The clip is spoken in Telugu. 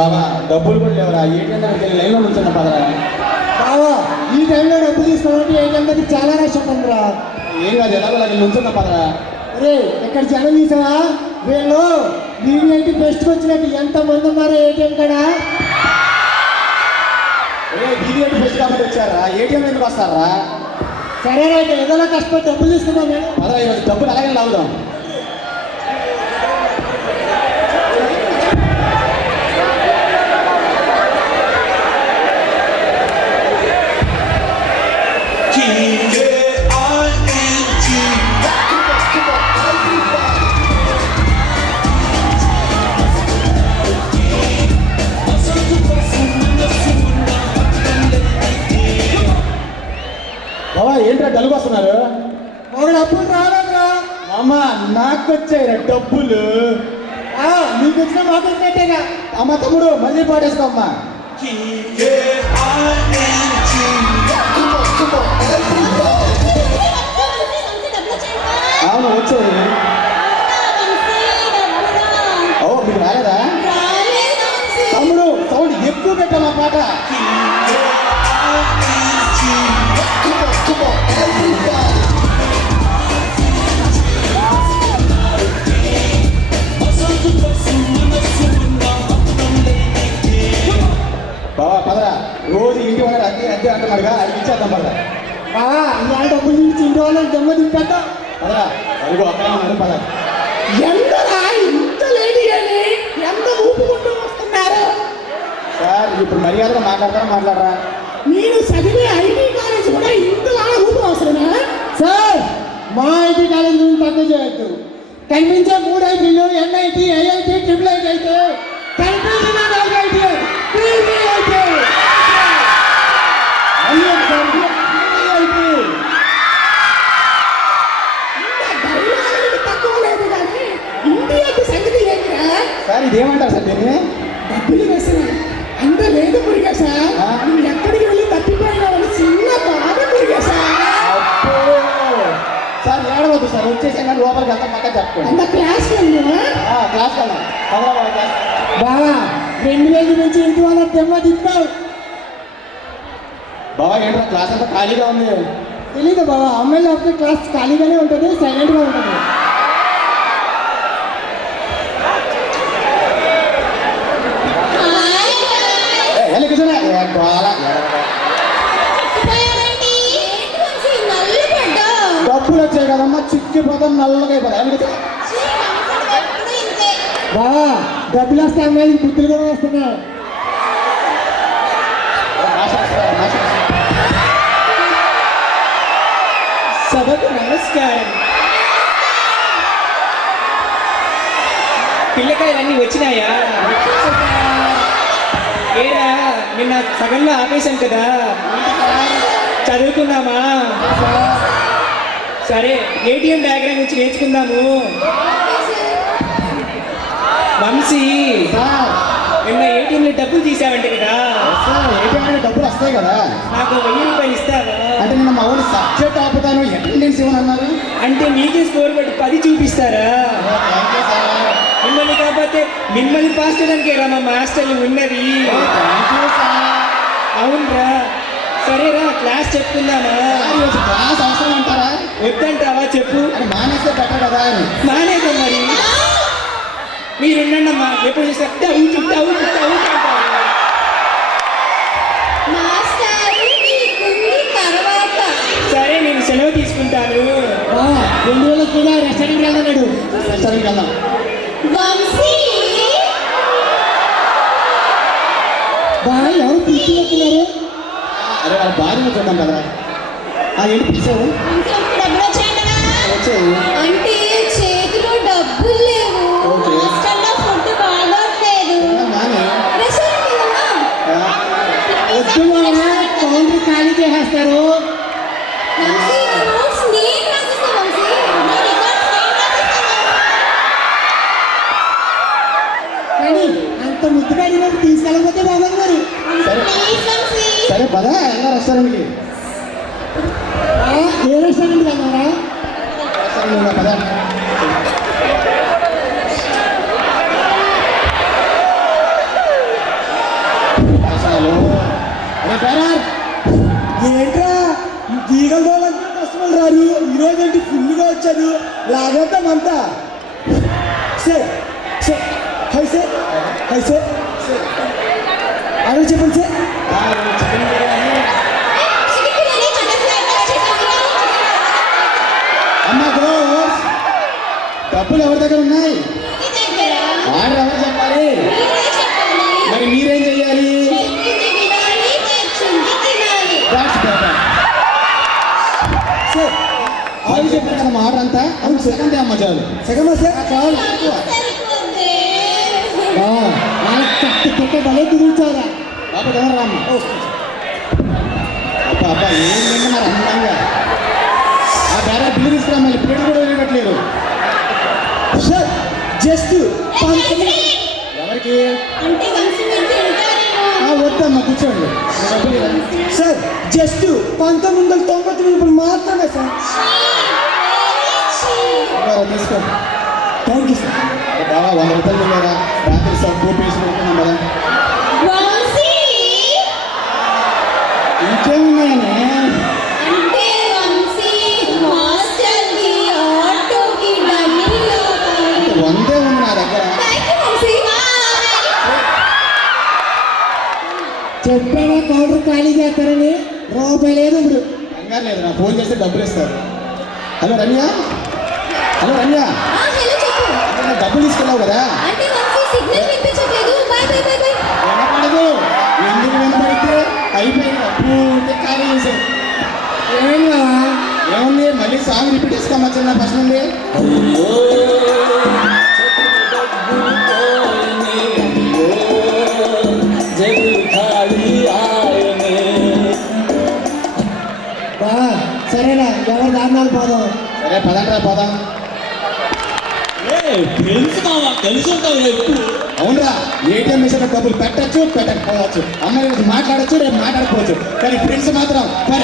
బాబా డబ్బులు కూడా లేవరా ఏటీఎం దగ్గరికి లైన్లో నుంచున్న పదరా. బావా ఈ టైంలో డబ్బు తీసుకోవాలంటే ఏటీఎం దగ్గర చాలా రష్ ఉంటుందిరా. ఏం కాదు ఎలాగో నుంచున్న పదరా. రే ఇక్కడ జనం తీసావా? వీళ్ళు వీళ్ళేంటి ఫెస్ట్కి వచ్చినట్టు ఎంతమంది ఉన్నారో ఏటీఎం కాడ. బీబీఐటీ ఫెస్ట్ కాబట్టి వచ్చారా, ఏటీఎం ఎందుకు వస్తారా? సరే రైట్ ఏదైనా కష్టపడి డబ్బులు తీసుకున్నాం నేను. పదరా ఈరోజు డబ్బులు అలాగే లాగుదాం. బాబా ఏంట్రా డలుగు వస్తున్నారు? ఒక డబ్బులు రాలేదురా. అమ్మ నాకు వచ్చాయిరా డబ్బులు. నీకు వచ్చిన మాకు వచ్చినట్టేగా. అమ్మ తమ్ముడు మళ్ళీ పాడేసుకో అమ్మా. అవును వచ్చాయి. ఓ మీకు రాలేదా? తమ్ముడు సౌండ్ ఎక్కువ పెట్టామా పాట. బాబా పదరా రోజు ఇంటి వాళ్ళ అద్దె అద్దె అంటున్నాడుగా అది ఇచ్చేద్దాం పదరా. ఇవాళ డబ్బులు తీసి ఇంటి వాళ్ళని దెమ్మ తింటా. పదరా అడుగు అక్కడ ఉన్నాడు పద. ఎంతరా ఇంత లేడీ అని ఎంత ఊపుకుంటూ వస్తున్నారు సార్ ఇప్పుడు మర్యాదగా మాట్లాడరా? నేను చదివే ఐటీ కాలేజ్ కూడా ఇంతలా ఊపు అవసరమా? సార్ మా ఐటీ కాలేజ్ గురించి తక్కువ చేయొద్దు. కనిపించే 3 ఐటీలు ఎన్ఐటి ఐఐటి ట్రిపుల్ ఐటీ అయితే కనిపించిన 4 ఐటీ తక్కువ లేదు కానీ ఇండియాకి సంగతి ఏంటా సార్ ఇదేమంటారు సార్ దీన్ని? డబ్బులు వేసిన అంత లేదు మురిగా సార్. నువ్వు ఎక్కడికి వెళ్ళి తప్పిపోయినా చిన్న బాధ మురిగా సార్. సార్ ఏడవద్దు సార్ వచ్చేసాక లోపలికి వెళ్తాం పక్క చెప్పుకోండి. అంత క్లాస్ క్లాస్ వెళ్దాం. బావా 2000 నుంచి ఇంటి వాళ్ళ దెమ్మ తిప్పావు. బాబా ఏంటో క్లాస్ అంతా ఖాళీగా ఉంది. తెలీదు బావా అమ్మాయిలు లేకపోతే క్లాస్ ఖాళీగానే ఉంటుంది, సైలెంట్గా ఉంటుంది. డబ్బులు వచ్చాయి కదమ్మా చిక్కిపోతాం నల్లగా అయిపోతాయి. బావా డబ్బులు వస్తే అమ్మాయిలు బుద్ధులు కూడా వస్తున్నాయి. సభకు నమస్కారం. పిల్లకాయలన్నీ వచ్చినాయా? ఏరా నిన్న సగంలో ఆపేశాం కదా, చదువుకుందామా? సరే ఏటీఎం డయాగ్రామ్ గురించి నేర్చుకుందాము. వంశీ నిన్న ఏటీఎంలో డబ్బులు తీసావంటే కదా, ఏటీఎం డబ్బులు వస్తాయి కదా, నాకు 1000 రూపాయలు ఇస్తావా? అంటే నిన్న మా ఊరి సబ్జెక్ట్ ఆపుతాను అటెండెన్స్ ఇవ్వనన్నారు. అంటే మీకే స్కోర్ పెట్టి 10 చూపిస్తారా? మిమ్మల్ని కాకపోతే మిమ్మల్ని పాస్ చేయడానికి రా మా మాస్టర్లు ఉన్నది. అవునరా, సరేరా క్లాస్ చెప్పుకుందామా? క్లాస్ అవసరం అంటారా? వద్దంటావా చెప్పు. మానేస్తే బెటర్ కదా అని. మానేద్దాం మరి. మీరుండమ్మా, ఎప్పుడు చూస్తే డౌట్ డౌట్ డౌట్ అంటారు. సరే నేను సెలవు తీసుకుంటాను. 2000 కూడా రెస్టారెంట్కి వెళ్తున్నాడు. రెస్టారెంట్కి వెళ్దాం. బాగా ఎవరు పిలిచినట్టున్నారు? అరే వాళ్ళ భార్యను చూద్దాం కదా. ఏంటి పిలిచావు? వచ్చాయి. అంటే చేతిలో డబ్బులు లేవు, ఓకే. హాస్టల్లో ఫుడ్ బాగోట్లేదు. వద్దు బాగా కౌంటర్ ఖాళీ చేసేస్తారు. కానీ అంత ముద్దుగా అడిగినప్పుడు తీసుకెళ్ళకపోతే బాగోదు మరి. సరే పదా ఎలా రెస్టారెంట్కి? ఏ రెస్టారెంట్కి వెళ్తారా? రెస్టారెంట్ పదా. కస్టమర్ రారు ఈరోజు ఏంటి ఫుల్గా వచ్చారు లాగేద్దామంతా sir sir hi sir hi sir అదే చెప్పండి సార్ చికెన్ బిర్యానీ అమ్మ గోస్ డబ్బులు ఎవరి దగ్గర ఉన్నాయి ఆర్డర్ ఎవరు చెప్పాలి మరి మీరేం చెయ్యాలి That's better. సార్ ఆర్డర్ చెప్పారు కదా మా ఆర్డర్ అంతా అవును సెకండ్ అమ్మ చాలు సెకండ్ సార్ చాలు ఎక్కువ భలే కుదుర్చారా బాబు ఎవరు రామ్మ అబ్బా అబ్బా ఏం తింటున్నారు అందంగా ఆ బేరా బిల్లు తీసుకురా మళ్ళీ ప్లేట్ కూడా వేయట్లేదు సార్ జస్ట్ ఎవరికి అంటే వంశీ మీరు తింటారేమో. వద్దమ్మా కూర్చోండి డబ్బులు ఇవ్వండి. సార్ జస్ట్ 1999 మాత్రమే సార్ ఇవ్వరా, తీసుకో థ్యాంక్ యూ సార్ బాబా 100 రూపాయలు ఇవ్వరా రాత్రి సబ్బు పేసి పెట్టుకున్నాం కదా వంశీ ఇంకేమున్నాయనే అంటే వంశీ హాస్టల్కి ఆటోకి డమ్మీలో వందే ఉంది నా దగ్గర థ్యాంక్ యూ వంశీ చెప్పానా కౌంటర్ ఖాళీ చేస్తారని రూపాయి లేదు ఇప్పుడు కంగారు లేదు నా ఫోన్ చేస్తే డబ్బులు ఇస్తారు hello Ramya hello Ramya hello చెప్పు అంటే నాకు డబ్బులు తీసుకెళ్ళావు కదా అంటే వంశీ సిగ్నల్ వినిపించట్లేదు బై బై బై బై వినపడదు ఎందుకు వినపడితే అయిపోయింది పూర్తి ఖాళీ చేశారు ఏం కావా ఏముంది మళ్ళీ సాంగ్ రిపీట్ చేసుకోమచ్చా నా ఫస్ట్ నుండి బా సరేనా ఎవరు దారుణాలు పోదాం సరే పదండ్రా పోదాం కలిసి ఉంటావు ఎప్పుడు అవునరా ఏటీఎం మిషన్ డబ్బులు పెట్టచ్చు పెట్టకపోవచ్చు అమ్మాయి మాట్లాడచ్చు రేపు మాట్లాడుకోవచ్చు కానీ ఫ్రెండ్స్ మాత్రం మరి